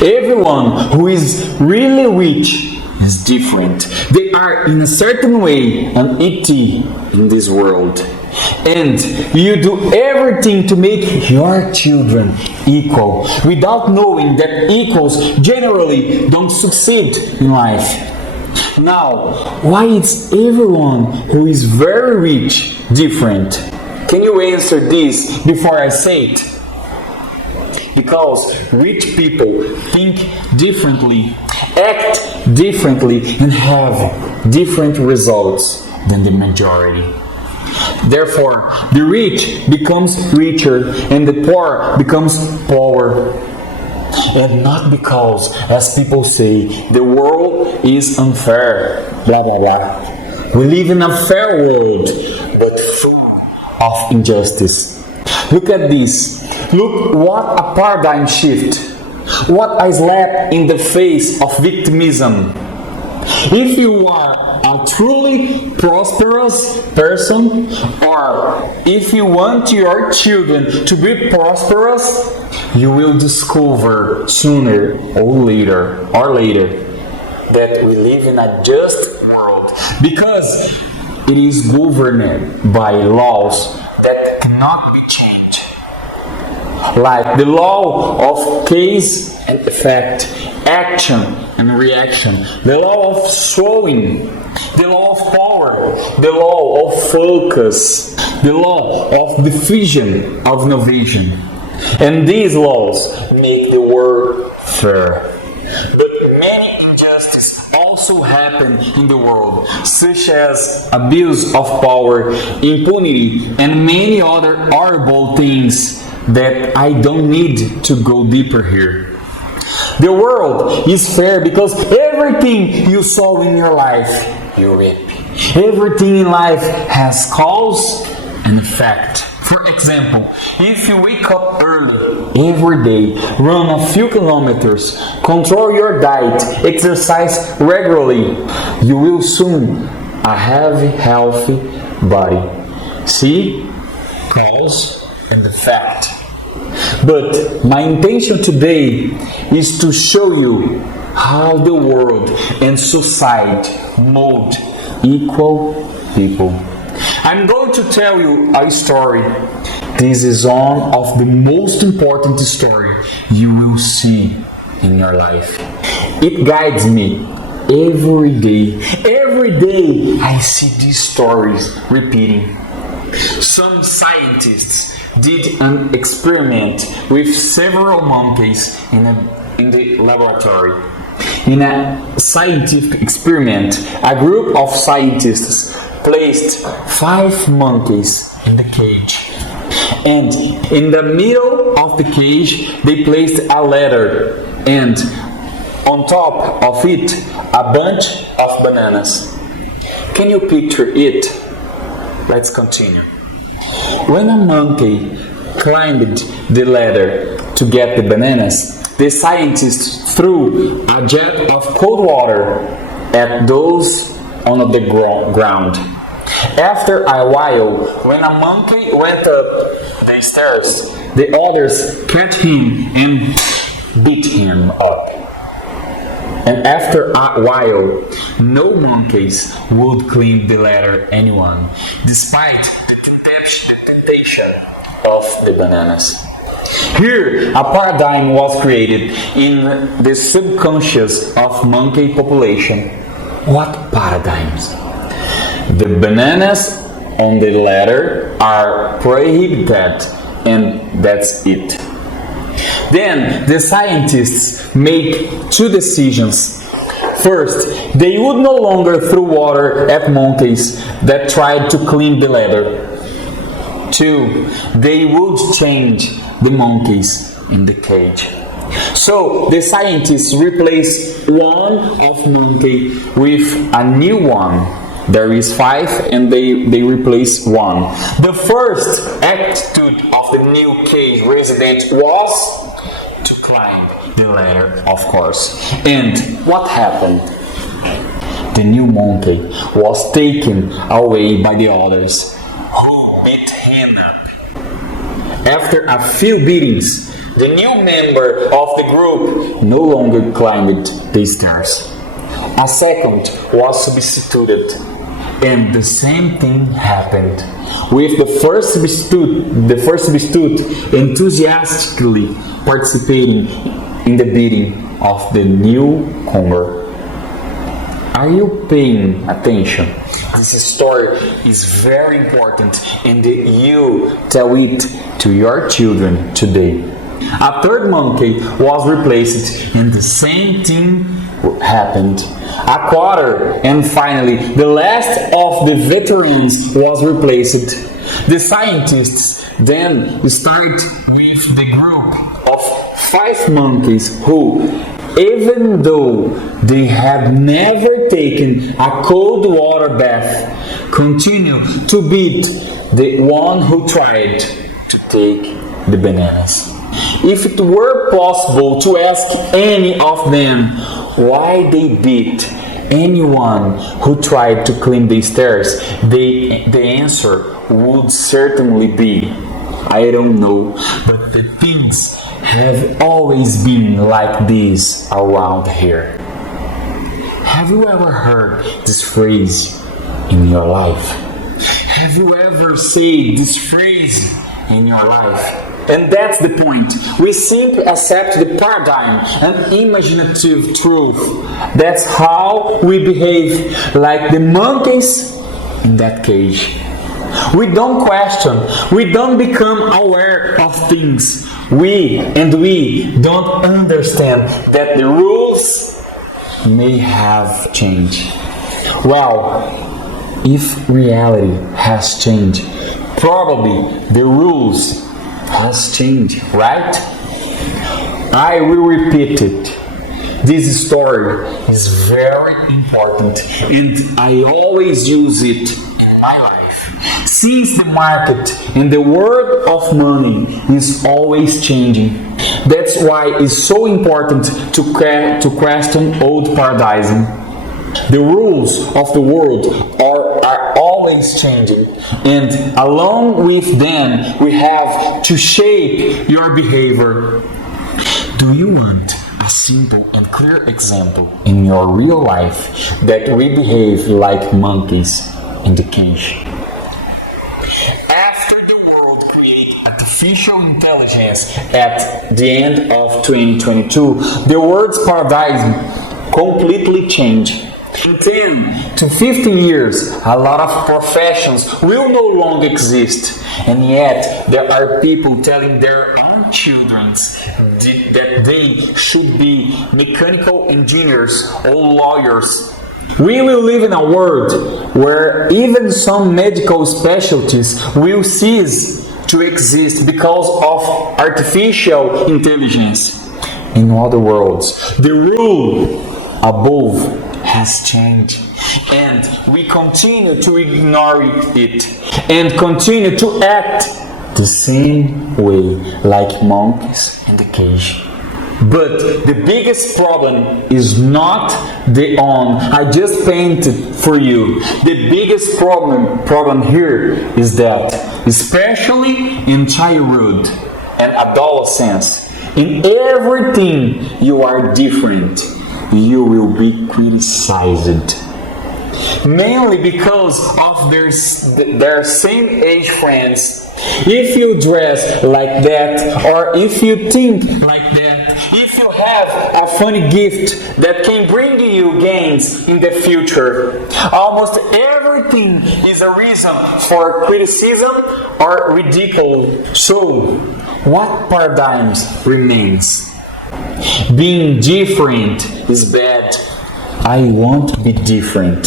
Everyone who is really rich is different. They are in a certain way an ET in this world. And you do everything to make your children equal without knowing that equals generally don't succeed in life. Now, why is everyone who is very rich different? Can you answer this before I say it? Because rich people think differently, act differently, and have different results than the majority. Therefore, the rich becomes richer and the poor becomes poorer. And not because, as people say, the world is unfair, blah blah blah. We live in a fair world, but full of injustice. Look at this. Look what a paradigm shift. What a slap in the face of victimism. If you are a truly prosperous person, or if you want your children to be prosperous, you will discover sooner or later that we live in a just world because it is governed by laws that cannot be changed. Like the law of cause and effect, action and reaction, the law of sowing, the law of power, the law of focus, the law of diffusion of innovation. And these laws make the world fair. But many injustices also happen in the world, such as abuse of power, impunity, and many other horrible things that I don't need to go deeper here. The world is fair because everything you sow in your life, you reap. Everything in life has cause and effect. For example, if you wake up early every day, run a few kilometers, control your diet, exercise regularly, you will soon have a healthy body. See? Cause and effect. But my intention today is to show you how the world and society mold equal people. I'm going to tell you a story. This is one of the most important stories you will see in your life. It guides me every day. Every day I see these stories repeating. Some scientists did an experiment with several monkeys in the laboratory. In a scientific experiment, a group of scientists placed 5 monkeys in the cage. And in the middle of the cage, they placed a ladder, and on top of it, a bunch of bananas. Can you picture it? Let's continue. When a monkey climbed the ladder to get the bananas, the scientists threw a jet of cold water at those on the ground. After a while, when a monkey went up the stairs, the others caught him and beat him up. And after a while, no monkeys would climb the ladder anyone, despite the temptation of the bananas. Here, a paradigm was created in the subconscious of monkey population. What paradigms? The bananas on the ladder are prohibited, and that's it. Then the scientists make 2 decisions. First, they would no longer throw water at monkeys that tried to climb the ladder. 2, they would change the monkeys in the cage. So the scientists replace one of monkey with a new one. There is 5 and they replace 1. The first attitude of the new cage resident was to climb the ladder, of course. And what happened? The new monkey was taken away by the others, who beat him up. After a few beatings, the new member of the group no longer climbed the stairs. A second was substituted, and the same thing happened. With the first substitute enthusiastically participating in the beating of the newcomer. Are you paying attention? This story is very important, and you tell it to your children today. A third monkey was replaced, and the same thing happened. A quarter, and finally, the last of the veterans was replaced. The scientists then started with the group of 5 monkeys who, even though they had never taken a cold water bath, continue to beat the one who tried to take the bananas. If it were possible to ask any of them why they beat anyone who tried to climb the stairs, the answer would certainly be, I don't know, but the things have always been like this around here. Have you ever heard this phrase in your life? Have you ever said this phrase in your life? And that's the point. We simply accept the paradigm and imaginative truth. That's how we behave like the monkeys in that cage. We don't question. We don't become aware of things. We don't understand that the rules may have changed. Well, if reality has changed, probably the rules has changed, right? I will repeat it. This story is very important, and I always use it in my life. Since the market and the world of money is always changing, that's why it's so important to question old paradigms. The rules of the world are always changing, and along with them, we have to shape your behavior. Do you want a simple and clear example in your real life that we behave like monkeys in the cage? After the world created artificial intelligence at the end of 2022, the world's paradigm completely changed. In 10 to 15 years, a lot of professions will no longer exist, and yet there are people telling their own children that they should be mechanical engineers or lawyers. We will live in a world where even some medical specialties will cease to exist because of artificial intelligence. In other words, the rule above has changed, and we continue to ignore it and continue to act the same way like monkeys in the cage. But the biggest problem is not the one I just painted for you. The biggest problem here is that, especially in childhood and adolescence, in everything you are different. You will be criticized, mainly because of their same age friends. If you dress like that, or if you think like that, if you have a funny gift that can bring you gains in the future, almost everything is a reason for criticism or ridicule. So, what paradigms remains? Being different is bad. I won't be different.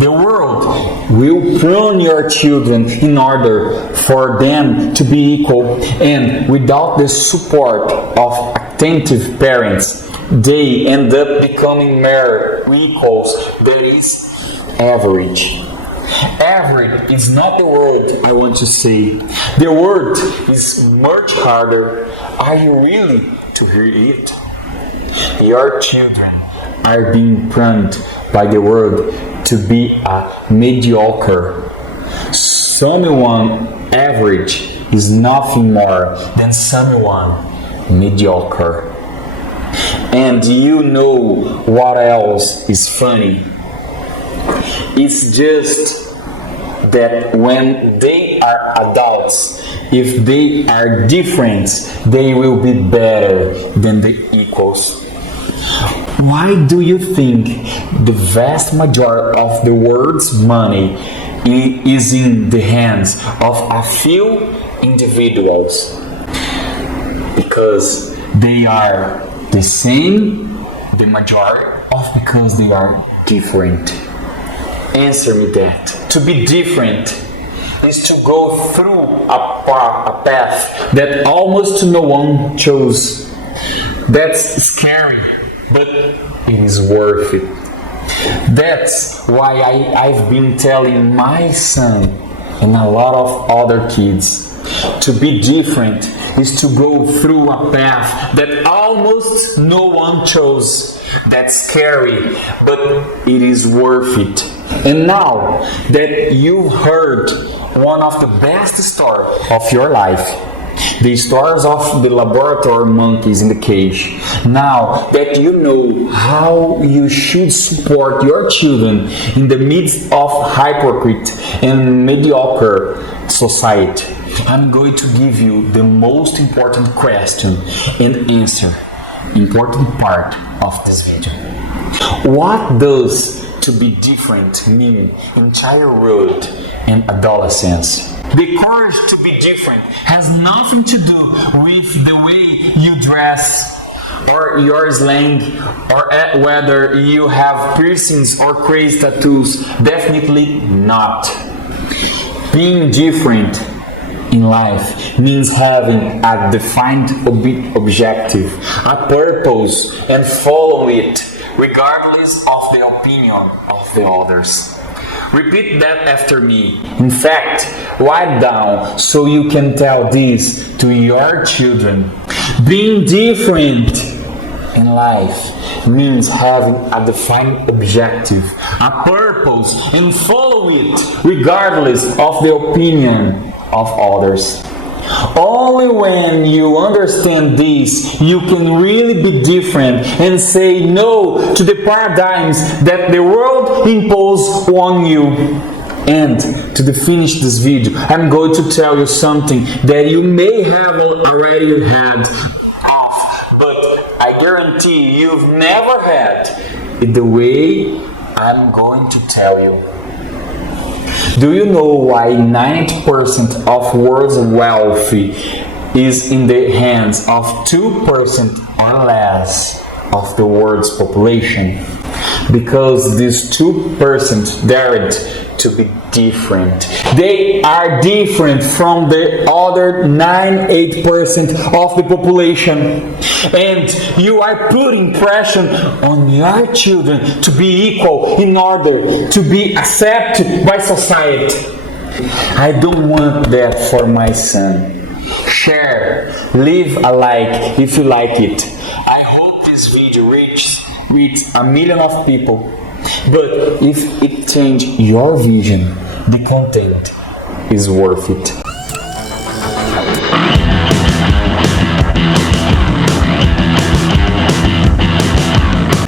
The world will prune your children in order for them to be equal, and without the support of attentive parents, they end up becoming mere equals, that is, average. Average is not the word I want to say. The word is much harder. Are you really to hear it? Your children are being pruned by the world to be a mediocre. Someone average is nothing more than someone mediocre. And you know what else is funny? It's just that when they are adults, if they are different, they will be better than the equals. Why do you think the vast majority of the world's money is in the hands of a few individuals? Because they are the same, the majority, or because they are different? Answer me that. To be different is to go through a path that almost no one chose. That's scary, but it is worth it. That's why I've been telling my son and a lot of other kids, to be different is to go through a path that almost no one chose. That's scary, but it is worth it. And now that you've heard one of the best stories of your life, the stories of the laboratory monkeys in the cage, now that you know how you should support your children in the midst of hypocrite and mediocre society, I'm going to give you the most important question and answer, important part of this video. What does to be different mean in childhood and adolescence? The courage to be different has nothing to do with the way you dress, or your slang, or whether you have piercings or crazy tattoos. Definitely not. Being different in life means having a defined objective, a purpose, and follow it regardless of the opinion of the others. Repeat that after me. In fact, write down so you can tell this to your children. Being different in life means having a defined objective, a purpose, and follow it regardless of the opinion of others. Only when you understand this, you can really be different and say no to the paradigms that the world imposes on you. And to finish this video, I'm going to tell you something that you may have already had, but I guarantee you've never had it the way I'm going to tell you. Do you know why 90% of world's wealth is in the hands of 2% or less of the world's population? Because these 2% dared to be different. They are different from the other 98% of the population. And you are putting pressure on your children to be equal in order to be accepted by society. I don't want that for my son. Share, leave a like if you like it. I hope this video reaches 1 million of people. But if it changes your vision, the content is worth it.